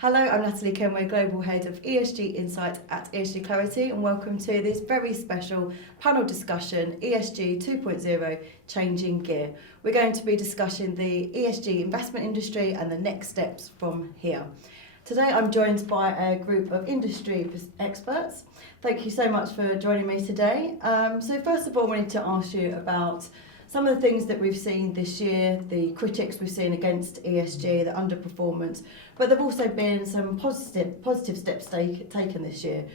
Hello, I'm Natalie Kenway, Global Head of ESG Insight at ESG Clarity, and welcome to this very special panel discussion, ESG 2.0 Changing Gear. We're going to be discussing the ESG investment industry and the next steps from here. Today I'm joined by a group of industry experts. Thank you so much for joining me today. So first of all, I wanted to ask you about some of the things that we've seen this year, the critics we've seen against ESG, the underperformance, but there have also been some positive steps taken this year.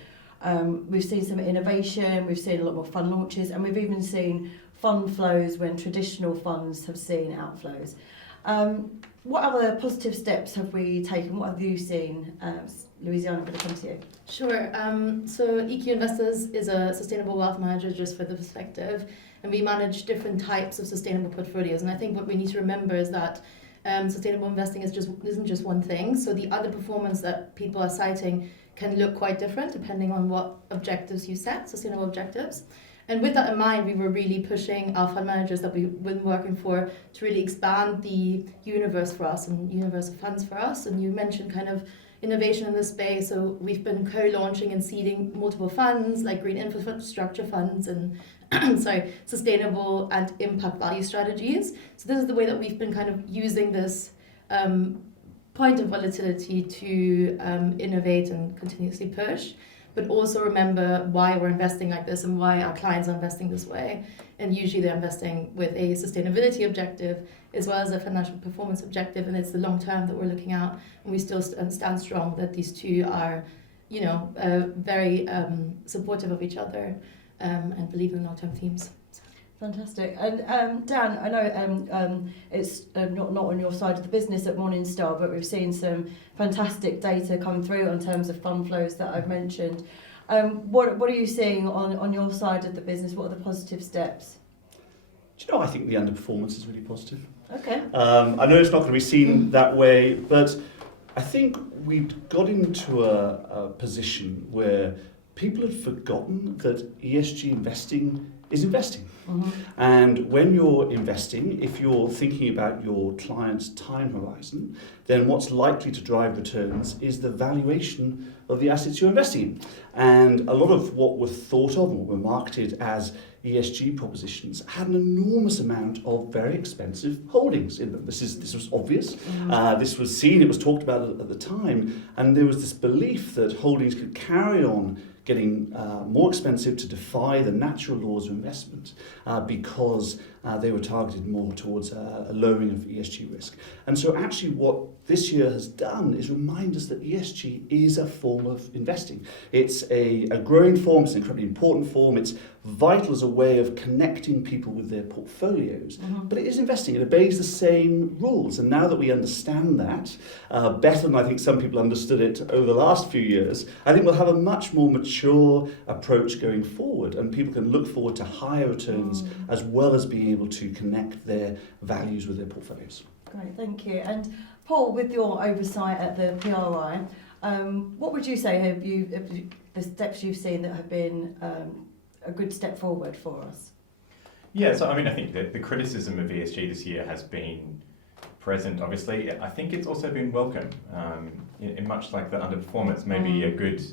We've seen some innovation, we've seen a lot more fund launches, and we've even seen fund flows when traditional funds have seen outflows. What other positive steps have we taken? What have you seen? Louisiana, I'm going to come to you. Sure. So EQ Investors is a sustainable wealth manager, just for the perspective, and we manage different types of sustainable portfolios. And I think what we need to remember is that sustainable investing isn't just one thing. So the other performance that people are citing can look quite different depending on what objectives you set, sustainable objectives. And with that in mind, we were really pushing our fund managers that we've been working for to really expand the universe for us and universe of funds for us. And you mentioned kind of innovation in this space. So we've been co-launching and seeding multiple funds like green infrastructure funds and sustainable and impact value strategies. So this is the way that we've been kind of using this point of volatility to innovate and continuously push, but also remember why we're investing like this and why our clients are investing this way. And usually they're investing with a sustainability objective as well as a financial performance objective, and it's the long term that we're looking at. And we still stand strong that these two are, very supportive of each other and believe in long-term themes. Fantastic. And Dan, I know it's not on your side of the business at Morningstar, but we've seen some fantastic data come through in terms of fund flows that I've mentioned. What are you seeing on your side of the business? What are the positive steps? Do you know, I think the underperformance is really positive. Okay. I know it's not going to be seen that way, but I think we'd got into a position where people had forgotten that ESG investing is investing. Mm-hmm. And when you're investing, if you're thinking about your client's time horizon, then what's likely to drive returns is the valuation of the assets you're investing in. And a lot of what were thought of and what were marketed as ESG propositions had an enormous amount of very expensive holdings in them. This was obvious. Mm-hmm. This was seen, it was talked about at the time, and there was this belief that holdings could carry on getting more expensive to defy the natural laws of investment because they were targeted more towards a lowering of ESG risk. And so actually what this year has done is remind us that ESG is a form of investing. It's a growing form, it's an incredibly important form, it's vital as a way of connecting people with their portfolios, but it is investing, it obeys the same rules. And now that we understand that better than I think some people understood it over the last few years, I think we'll have a much more mature approach going forward, and people can look forward to higher returns as well as being able to connect their values with their portfolios. Great, thank you. And Paul, with your oversight at the PRI, what would you say have the steps you've seen that have been a good step forward for us? Yeah, so I think that the criticism of ESG this year has been present, obviously. I think it's also been welcome. In much like the underperformance, maybe a good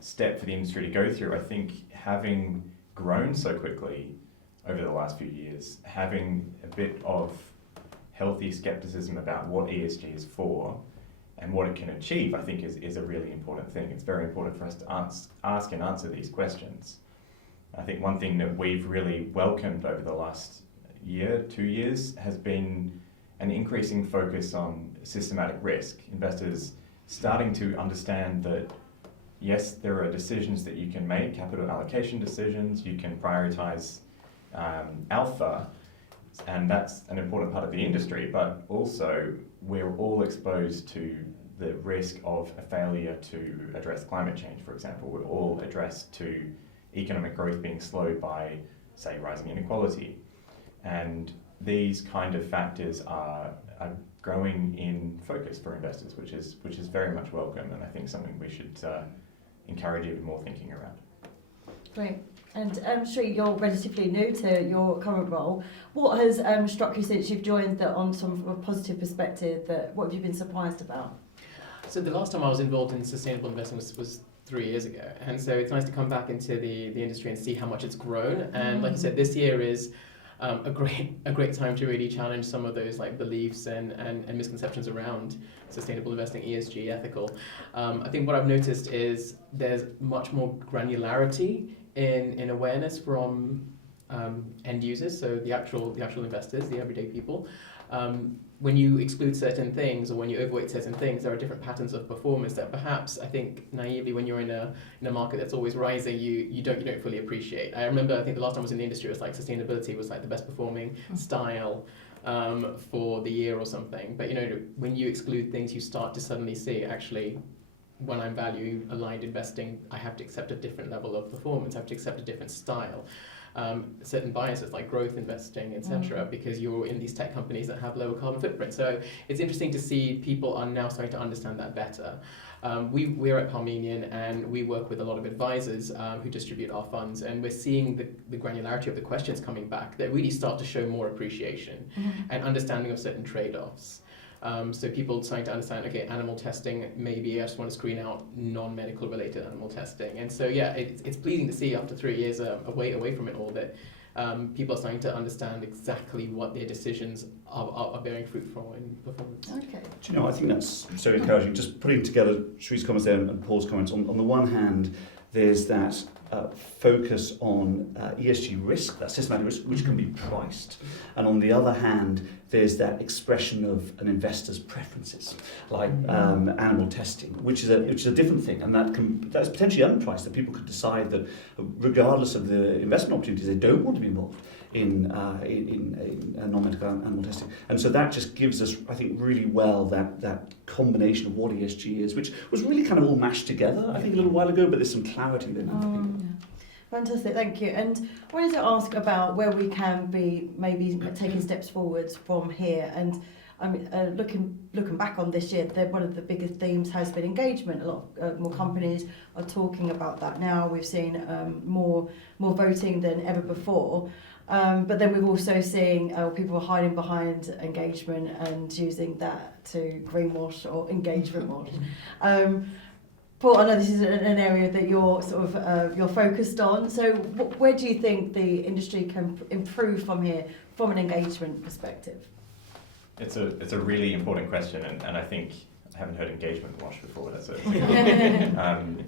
step for the industry to go through. I think having grown so quickly over the last few years, having a bit of healthy skepticism about what ESG is for and what it can achieve, I think is a really important thing. It's very important for us to ask and answer these questions. I think one thing that we've really welcomed over the last year, 2 years, has been an increasing focus on systematic risk. Investors starting to understand that, yes, there are decisions that you can make, capital allocation decisions, you can prioritize alpha, and that's an important part of the industry, but also we're all exposed to the risk of a failure to address climate change, for example. We're all addressed to economic growth being slowed by, say, rising inequality. And these kind of factors are growing in focus for investors, which is very much welcome, and I think something we should encourage even more thinking around. Great. And Shri, you're relatively new to your current role. What has struck you since you've joined that on some of a positive perspective? What have you been surprised about? So the last time I was involved in sustainable investing was 3 years ago, and so it's nice to come back into the industry and see how much it's grown. And like you said, this year is a great time to really challenge some of those like beliefs and misconceptions around sustainable investing, ESG, ethical. I think what I've noticed is there's much more granularity in awareness from end users, so the actual investors, the everyday people. When you exclude certain things or when you overweight certain things, there are different patterns of performance that perhaps, I think, naively, when you're in a market that's always rising, you don't fully appreciate. I remember, I think the last time I was in the industry, it was like sustainability was like the best performing style for the year or something. But when you exclude things, you start to suddenly see, actually, when I'm value aligned investing, I have to accept a different level of performance. I have to accept a different style. Certain biases like growth investing, etc., because you're in these tech companies that have lower carbon footprint. So it's interesting to see people are now starting to understand that better. We're at Parmenion, and we work with a lot of advisors who distribute our funds, and we're seeing the granularity of the questions coming back that really start to show more appreciation and understanding of certain trade-offs. So people starting to understand, okay, animal testing, maybe I just want to screen out non-medical related animal testing. And so, yeah, it's pleasing to see after 3 years away from it all that people are starting to understand exactly what their decisions are bearing fruit for in performance. Okay. Do you know, I think that's so encouraging. Just putting together Shri's comments there and Paul's comments. On the one hand, there's that focus on ESG risk, that systematic risk, which can be priced. And on the other hand, there's that expression of an investor's preferences, like animal testing, which is a different thing, and that's potentially unpriced. That people could decide that, regardless of the investment opportunities, they don't want to be involved in non-medical animal testing. And so that just gives us, I think, really well that combination of what ESG is, which was really kind of all mashed together, I think, a little while ago, but there's some clarity there. Fantastic, thank you. And I wanted to ask about where we can be maybe taking steps forwards from here. And I mean, looking back on this year, one of the biggest themes has been engagement. A lot more companies are talking about that now. We've seen more voting than ever before. But then we've also seen people are hiding behind engagement and using that to greenwash or engagement wash. Paul, I know this is an area that you're sort of you're focused on. So where do you think the industry can improve from here, from an engagement perspective? It's a really important question, and I think I haven't heard engagement wash before. That's it.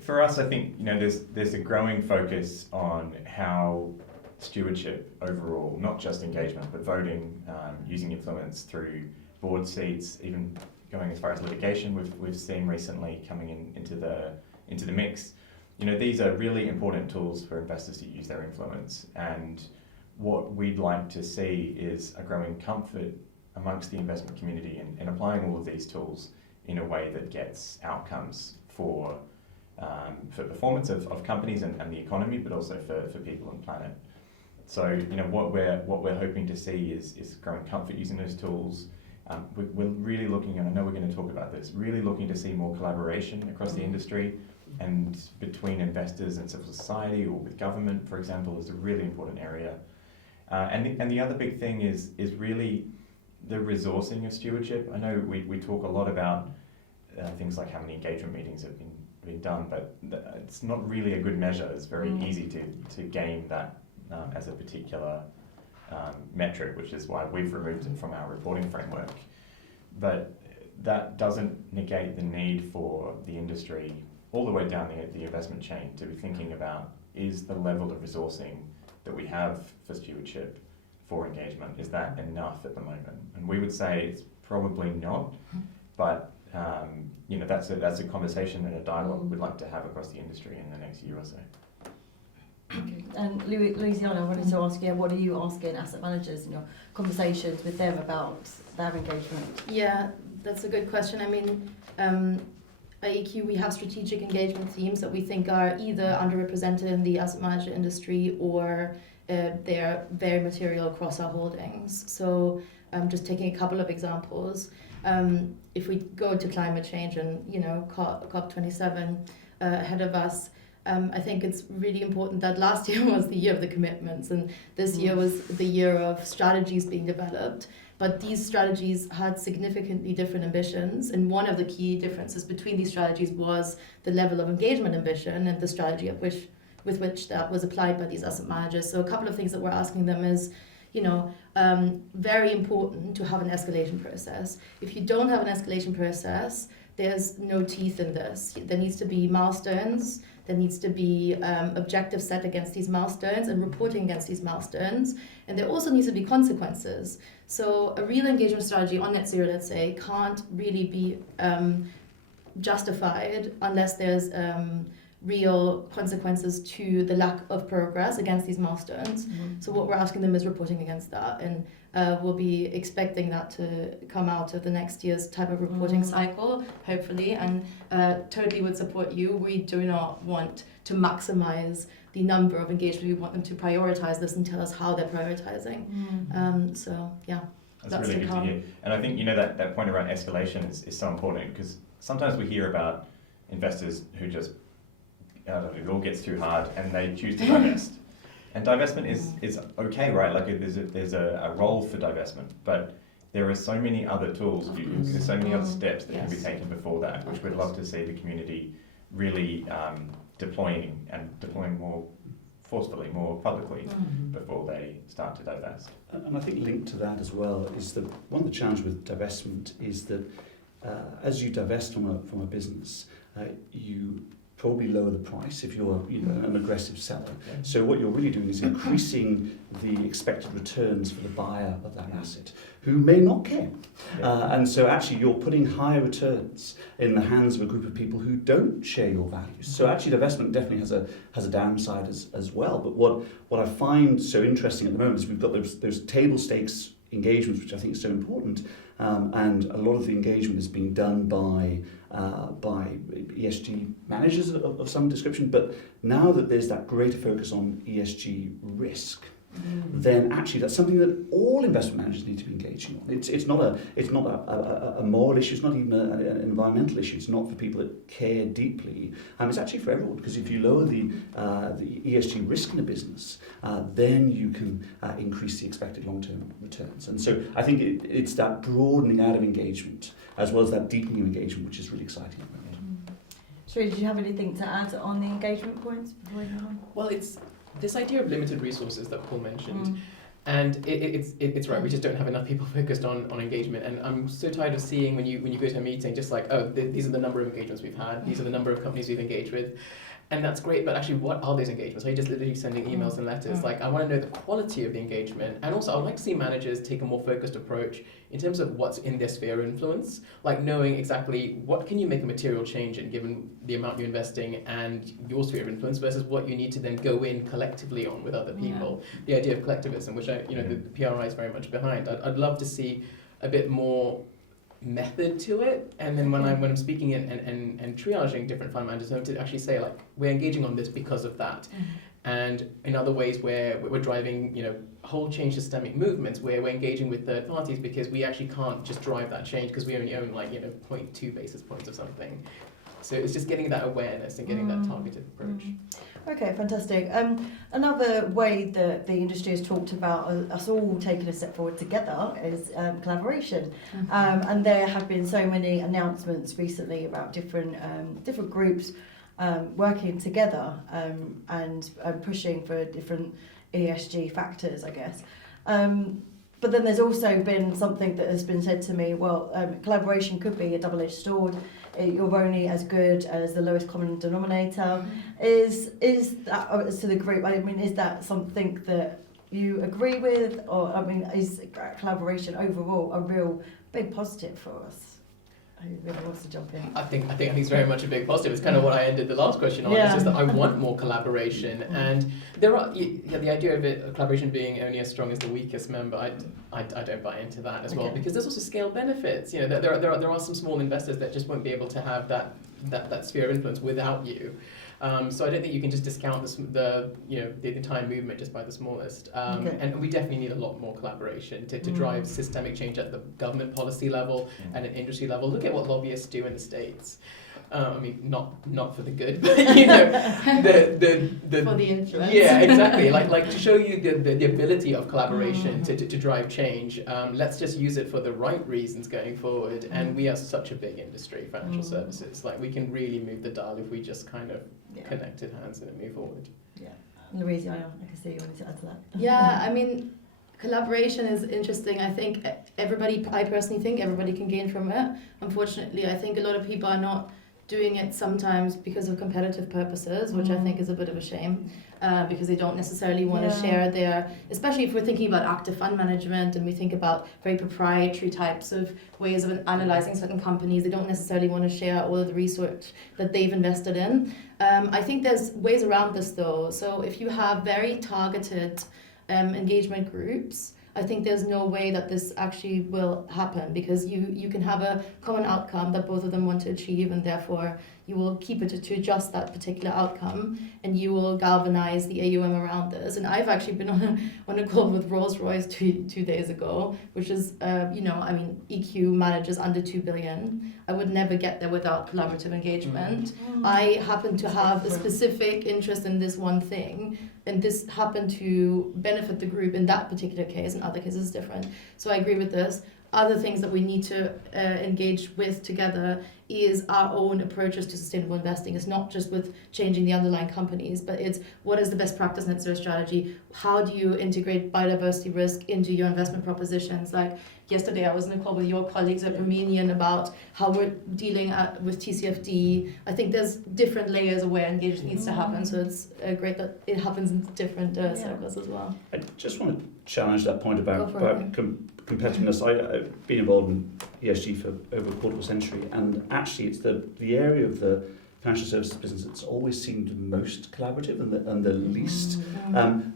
For us, I think there's a growing focus on how stewardship overall, not just engagement, but voting, using influence through board seats, even going as far as litigation we've seen recently coming into the mix. These are really important tools for investors to use their influence, and what we'd like to see is a growing comfort amongst the investment community in applying all of these tools in a way that gets outcomes for performance of companies and the economy, but also for people and planet. So what we're hoping to see is growing comfort using those tools. We're really looking, and I know we're going to talk about this, really looking to see more collaboration across the industry and between investors and civil society, or with government, for example, is a really important area. And the other big thing is really the resourcing of stewardship. I know we talk a lot about things like how many engagement meetings have been done, but it's not really a good measure. It's very easy to gain that as a particular metric, which is why we've removed it from our reporting framework. But that doesn't negate the need for the industry all the way down the investment chain to be thinking about, is the level of resourcing that we have for stewardship, for engagement, is that enough at the moment? And we would say it's probably not, but that's a conversation and a dialogue we'd like to have across the industry in the next year or so. Okay. And Louisiana, I wanted to ask you, what are you asking asset managers in your conversations with them about their engagement? Yeah, that's a good question. I mean, at EQ, we have strategic engagement themes that we think are either underrepresented in the asset manager industry or they're very material across our holdings. So just taking a couple of examples, if we go to climate change and COP27 ahead of us, I think it's really important that last year was the year of the commitments, and this year was the year of strategies being developed. But these strategies had significantly different ambitions, and one of the key differences between these strategies was the level of engagement ambition and the strategy with which that was applied by these asset managers. So a couple of things that we're asking them is, very important to have an escalation process. If you don't have an escalation process, there's no teeth in this. There needs to be milestones, there needs to be objectives set against these milestones and reporting against these milestones, and there also needs to be consequences. So a real engagement strategy on net zero, let's say, can't really be justified unless there's real consequences to the lack of progress against these milestones. So what we're asking them is reporting against that, and we'll be expecting that to come out of the next year's type of reporting cycle, hopefully, and totally would support you. We do not want to maximize the number of engagement. We want them to prioritize this and tell us how they're prioritizing. So yeah, that's really good to hear. And I think that point around escalation is so important, because sometimes we hear about investors who just it all gets too hard and they choose to divest. And divestment is okay, right? Like there's a role for divestment, but there are so many other tools, there's so many other steps that can be taken before that, which we'd love to see the community really deploying more forcefully, more publicly, before they start to divest. And I think linked to that as well is that one of the challenges with divestment is that as you divest from a business, you probably lower the price if you're an aggressive seller. So what you're really doing is increasing the expected returns for the buyer of that asset, who may not care. And so actually you're putting higher returns in the hands of a group of people who don't share your values. So actually divestment definitely has a downside as well. But what I find so interesting at the moment is we've got those table stakes engagements, which I think is so important, and a lot of the engagement is being done by ESG managers of some description. But now that there's that greater focus on ESG risk, then actually that's something that all investment managers need to be engaging on. It's not a moral issue. It's not even an environmental issue. It's not for people that care deeply. It's actually for everyone, because if you lower the ESG risk in a business, then you can increase the expected long-term returns. And so I think it's that broadening out of engagement as well as that deepening of engagement, which is really exciting at the moment. Shri, did you have anything to add on the engagement points before we go on? Well, it's this idea of limited resources that Paul mentioned, and it's right. We just don't have enough people focused on engagement, and I'm so tired of seeing when you go to a meeting just like, these are the number of engagements we've had, these are the number of companies we've engaged with. And that's great, but actually what are those engagements? Are you just literally sending emails and letters? Like, I want to know the quality of the engagement, and also I would like to see managers take a more focused approach in terms of what's in their sphere of influence, like knowing exactly what can you make a material change in given the amount you're investing and your sphere of influence versus what you need to then go in collectively on with other people. The idea of collectivism, which the PRI is very much behind. I'd love to see a bit more method to it, and then when I'm speaking and triaging different fund managers, I to actually say, like, we're engaging on this because of that, and in other ways where we're driving whole change systemic movements where we're engaging with third parties because we actually can't just drive that change because we only own 0.2 basis points of something. So it's just getting that awareness and getting that targeted approach. Okay, fantastic. Another way that the industry has talked about us all taking a step forward together is collaboration. And there have been so many announcements recently about different groups working together and pushing for different ESG factors, I guess. But then there's also been something that has been said to me, collaboration could be a double-edged sword. You're only as good as the lowest common denominator. Is that to the group? I mean, is that something that you agree with, or is collaboration overall a real big positive for us? Who really wants to jump in? I think it's very much a big positive. It's kind of what I ended the last question on. It's just that I want more collaboration, and there are the idea of collaboration being only as strong as the weakest member. I don't buy into that as well, because there's also scale benefits. There are some small investors that just won't be able to have that sphere of influence without you. So I don't think you can just discount the entire movement just by the smallest. And we definitely need a lot more collaboration to drive systemic change at the government policy level and at industry level. Look at what lobbyists do in the States. I mean, not for the good, but you know, the For the influence. Yeah, exactly. Like to show you the ability of collaboration to drive change. Let's just use it for the right reasons going forward. And we are such a big industry, financial services. Like we can really move the dial if we just kind of connected hands and move forward. Yeah, Louisiana, I can see you wanted to add to that. Yeah, I mean, collaboration is interesting. I think I personally think everybody can gain from it. Unfortunately, I think a lot of people are not doing it sometimes because of competitive purposes, which I think is a bit of a shame, because they don't necessarily want to share their, especially if we're thinking about active fund management and we think about very proprietary types of ways of analyzing certain companies, they don't necessarily want to share all of the research that they've invested in. I think there's ways around this though. So if you have very targeted engagement groups, I think there's no way that this actually will happen, because you can have a common outcome that both of them want to achieve, and therefore you will keep it to adjust that particular outcome, and you will galvanize the AUM around this. And I've actually been on a call with Rolls-Royce two days ago, which is, EQ manages under 2 billion. I would never get there without collaborative engagement. I happen to have a specific interest in this one thing, and this happened to benefit the group in that particular case. In other cases, it's different. So I agree with this. Other things that we need to engage with together is our own approaches to sustainable investing. It's not just with changing the underlying companies, but it's what is the best practice net zero strategy? How do you integrate biodiversity risk into your investment propositions? Like yesterday, I was in a call with your colleagues at Parmenion about how we're dealing with TCFD. I think there's different layers of where engagement needs to happen, so it's great that it happens in different circles as well. I just want to challenge that point about competitiveness. I've been involved in ESG for over a quarter of a century, and actually it's the area of the financial services business that's always seemed most collaborative and the least,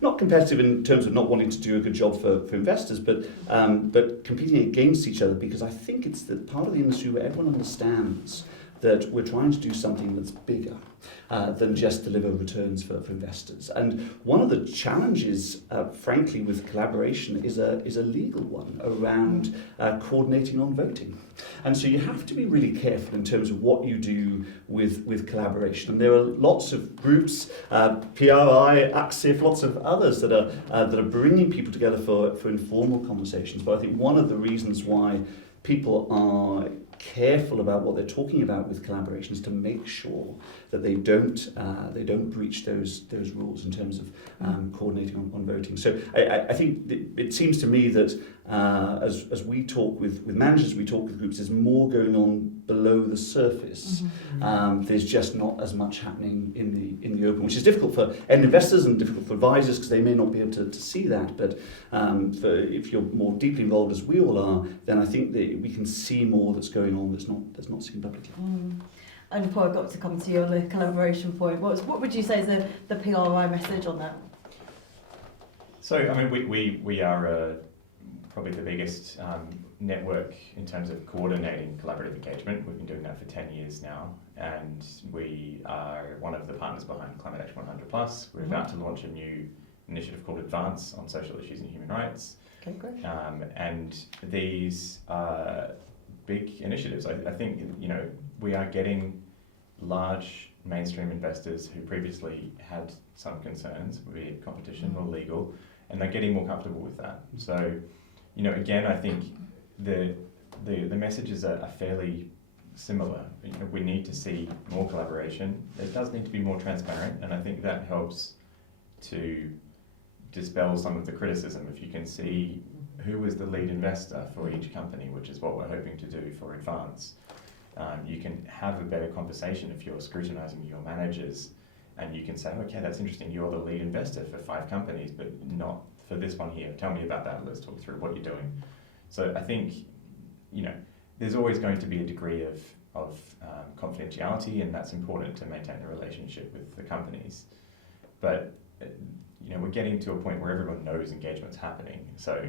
not competitive in terms of not wanting to do a good job for investors, but competing against each other, because I think it's the part of the industry where everyone understands that we're trying to do something that's bigger than just deliver returns for investors. And one of the challenges, frankly, with collaboration is a legal one around coordinating on voting. And so you have to be really careful in terms of what you do with collaboration. And there are lots of groups, PRI, ACSIF, lots of others that are bringing people together for informal conversations. But I think one of the reasons why people are careful about what they're talking about with collaboration is to make sure that they don't breach those rules in terms of coordinating on voting. So I think it seems to me that as we talk with managers, we talk with groups, there's more going on below the surface. There's just not as much happening in the open, which is difficult for end investors and difficult for advisors because they may not be able to see that. But if you're more deeply involved, as we all are, then I think that we can see more that's going on that's not seen publicly. And Paul, I've got to come to you on the collaboration point. What would you say is the PRI message on that? So, I mean, we are probably the biggest network in terms of coordinating collaborative engagement. We've been doing that for 10 years now, and we are one of the partners behind Climate Action 100+. We're about to launch a new initiative called Advance on social issues and human rights. Okay, great. And these are big initiatives. I think, we are getting large mainstream investors who previously had some concerns, be it competition or legal, and they're getting more comfortable with that. So, again, I think the messages are fairly similar. We need to see more collaboration. There does need to be more transparent, and I think that helps to dispel some of the criticism. If you can see who was the lead investor for each company, which is what we're hoping to do for Advance, you can have a better conversation if you're scrutinizing your managers, and you can say, okay, that's interesting, you're the lead investor for 5 companies, but not for this one here. Tell me about that. Let's talk through what you're doing. So I think, there's always going to be a degree of confidentiality, and that's important to maintain the relationship with the companies. But, we're getting to a point where everyone knows engagement's happening. So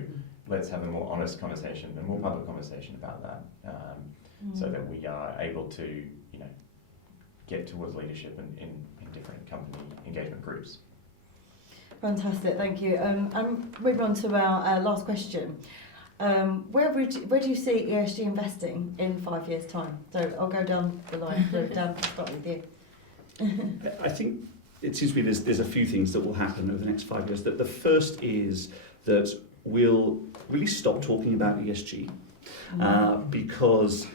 let's have a more honest conversation, a more public conversation about that, so that we are able to, get towards leadership in different company engagement groups. Fantastic, thank you. And moving on to our last question. Where do you see ESG investing in 5 years' time? So I'll go down the line. So Dan, to start with you. I think it seems to me there's a few things that will happen over the next 5 years. The first is that we'll really stop talking about ESG because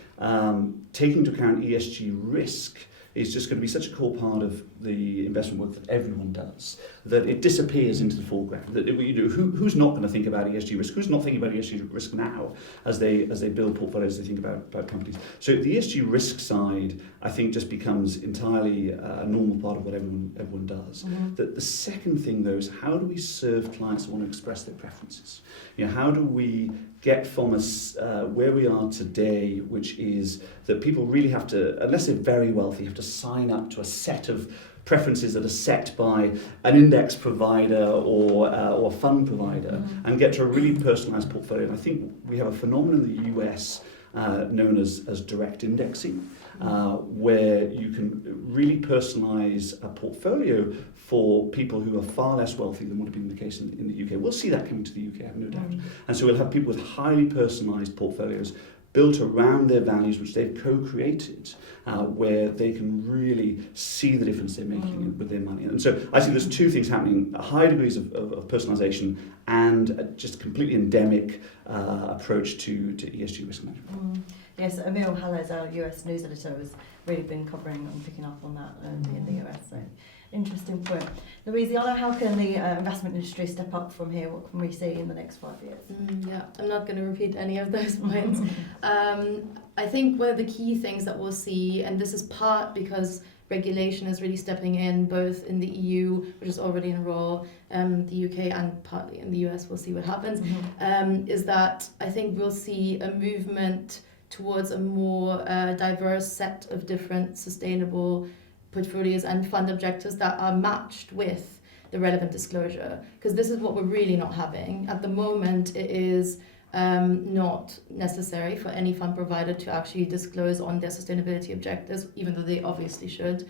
taking into account ESG risk is just going to be such a core part of the investment work that everyone does that it disappears into the foreground. That who's not going to think about ESG risk? Who's not thinking about ESG risk now as they build portfolios? They think about companies. So the ESG risk side, I think, just becomes entirely a normal part of what everyone does. The second thing, though, is how do we serve clients that want to express their preferences? How do we get from us where we are today, which is that people really have to, unless they're very wealthy, have to sign up to a set of preferences that are set by an index provider or a fund provider and get to a really personalised portfolio. And I think we have a phenomenon in the US known as direct indexing, where you can really personalise a portfolio for people who are far less wealthy than would have been the case in the UK. We'll see that coming to the UK, I have no doubt. And so we'll have people with highly personalised portfolios built around their values, which they've co-created, where they can really see the difference they're making with their money. And so I think there's two things happening: high degrees of personalisation and just completely endemic approach to ESG risk management. Yes, Emil Haller's, our US news editor, has really been covering and picking up on that in the US. So interesting point. Louisiana, how can the investment industry step up from here? What can we see in the next 5 years? Yeah, I'm not going to repeat any of those points. I think one of the key things that we'll see, and this is part because regulation is really stepping in both in the EU, which is already in role, the UK and partly in the US, we'll see what happens, is that I think we'll see a movement towards a more diverse set of different sustainable portfolios and fund objectives that are matched with the relevant disclosure, because this is what we're really not having. At the moment, it is not necessary for any fund provider to actually disclose on their sustainability objectives, even though they obviously should.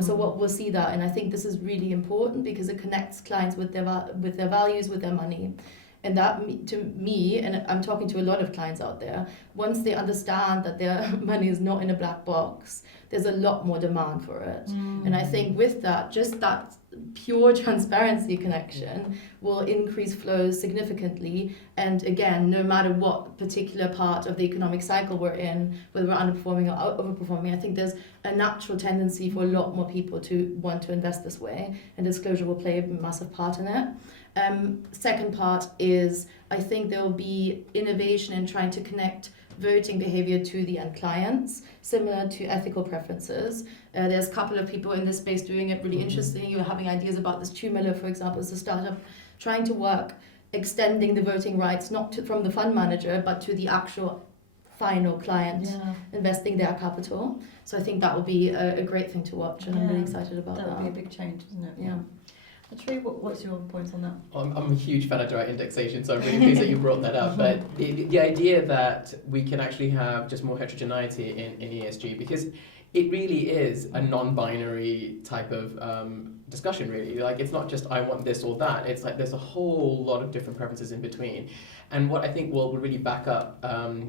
So what we'll see that, and I think this is really important because it connects clients with their values, with their money. And that, to me, and I'm talking to a lot of clients out there, once they understand that their money is not in a black box, there's a lot more demand for it. And I think with that, just that pure transparency connection will increase flows significantly. And again, no matter what particular part of the economic cycle we're in, whether we're underperforming or overperforming, I think there's a natural tendency for a lot more people to want to invest this way, and disclosure will play a massive part in it. Second part is, I think there will be innovation in trying to connect voting behavior to the end clients, similar to ethical preferences. There's a couple of people in this space doing it really interesting. You're having ideas about this. Miller, for example, is a startup trying to work, extending the voting rights, not from the fund manager, but to the actual final client investing their capital. So I think that will be a great thing to watch, and I'm really excited about that. That would be a big change, isn't it? Yeah. Shri, what's your point on that? I'm a huge fan of direct indexation, so I'm really pleased that you brought that up. But the idea that we can actually have just more heterogeneity in ESG, because it really is a non-binary type of discussion, really. Like, it's not just I want this or that. It's like there's a whole lot of different preferences in between. And what I think will really back up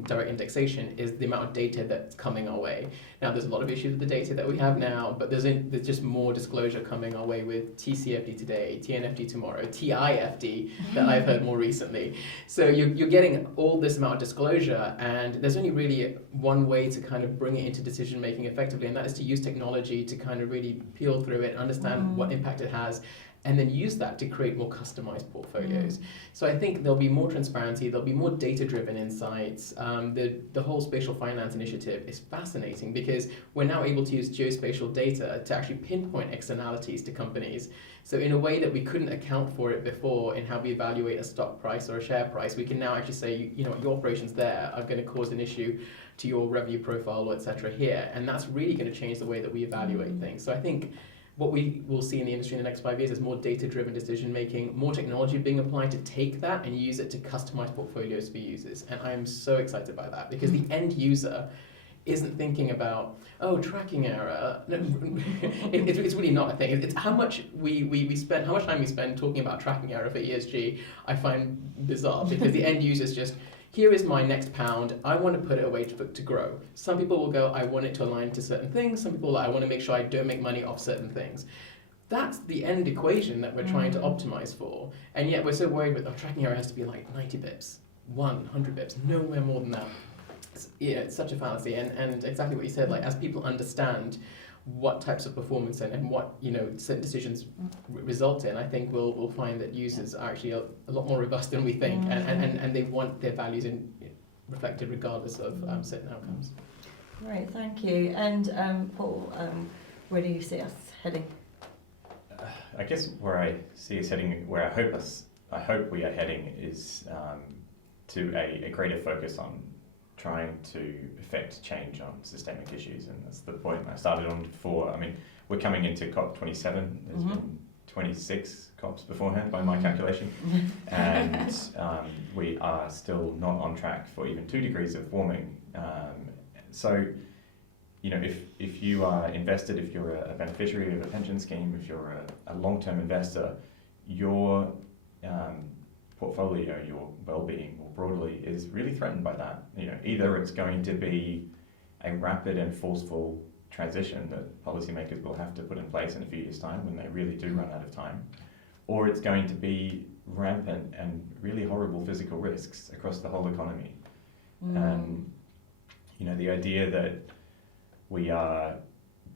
direct indexation is the amount of data that's coming our way. Now, there's a lot of issues with the data that we have now, but there's just more disclosure coming our way with TCFD today, TNFD tomorrow, TIFD that I've heard more recently. So you're getting all this amount of disclosure, and there's only really one way to kind of bring it into decision making effectively, and that is to use technology to kind of really peel through it, understand what impact it has, and then use that to create more customized portfolios. So I think there'll be more transparency, there'll be more data-driven insights. The whole spatial finance initiative is fascinating because we're now able to use geospatial data to actually pinpoint externalities to companies. So in a way that we couldn't account for it before in how we evaluate a stock price or a share price, we can now actually say, you know, your operations there are going to cause an issue to your revenue profile, or et cetera here. And that's really going to change the way that we evaluate things. So I think what we will see in the industry in the next 5 years is more data-driven decision-making, more technology being applied to take that and use it to customize portfolios for users. And I'm so excited by that because the end user isn't thinking about, oh, tracking error. No, it's really not a thing. It's how much we spend, how much time we spend talking about tracking error for ESG, I find bizarre because the end user's just, here is my next pound, I want to put it away to grow. Some people will go, I want it to align to certain things. Some people, I want to make sure I don't make money off certain things. That's the end equation that we're trying to optimize for. And yet we're so worried with, tracking error has to be like 90 bips, 100 bips, nowhere more than that. It's such a fallacy. And exactly what you said, like as people understand what types of performance and what certain decisions result in, I think we'll find that users are actually a lot more robust than we think, and they want their values reflected regardless of certain outcomes. Great, thank you. And Paul, where do you see us heading? I guess where I see us heading, where I hope we are heading, is to a greater focus on trying to effect change on systemic issues, and that's the point I started on before. I mean, we're coming into COP27. There's been 26 COPs beforehand by my calculation, and we are still not on track for even 2 degrees of warming. So, if you are invested, if you're a beneficiary of a pension scheme, if you're a long-term investor, your portfolio, your well-being more broadly, is really threatened by that. Either it's going to be a rapid and forceful transition that policymakers will have to put in place in a few years' time when they really do run out of time, or it's going to be rampant and really horrible physical risks across the whole economy. And the idea that we are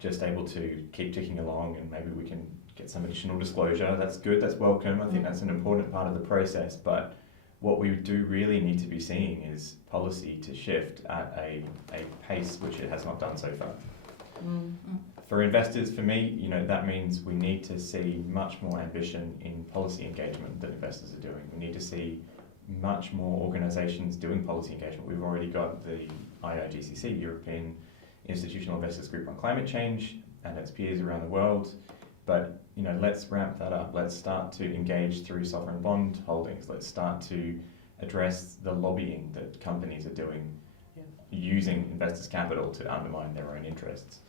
just able to keep ticking along and maybe we can get some additional disclosure, that's good, that's welcome. I think that's an important part of the process, but what we do really need to be seeing is policy to shift at a pace which it has not done so far. For investors, for me, that means we need to see much more ambition in policy engagement that investors are doing. We need to see much more organisations doing policy engagement. We've already got the IIGCC, European Institutional Investors Group on Climate Change, and its peers around the world. But let's ramp that up. Let's start to engage through sovereign bond holdings. Let's start to address the lobbying that companies are doing, using investors' capital to undermine their own interests.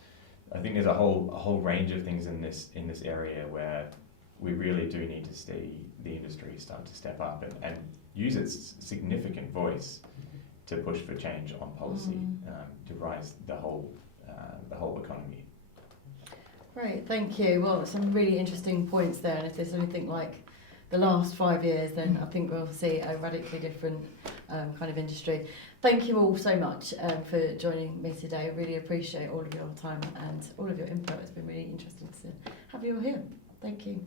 I think there's a whole range of things in this area where we really do need to see the industry start to step up and use its significant voice to push for change on policy, to rise the whole economy. Great, thank you. Well, some really interesting points there, and if there's anything like the last 5 years, then I think we'll see a radically different kind of industry. Thank you all so much for joining me today. I really appreciate all of your time and all of your input. It's been really interesting to have you all here. Thank you.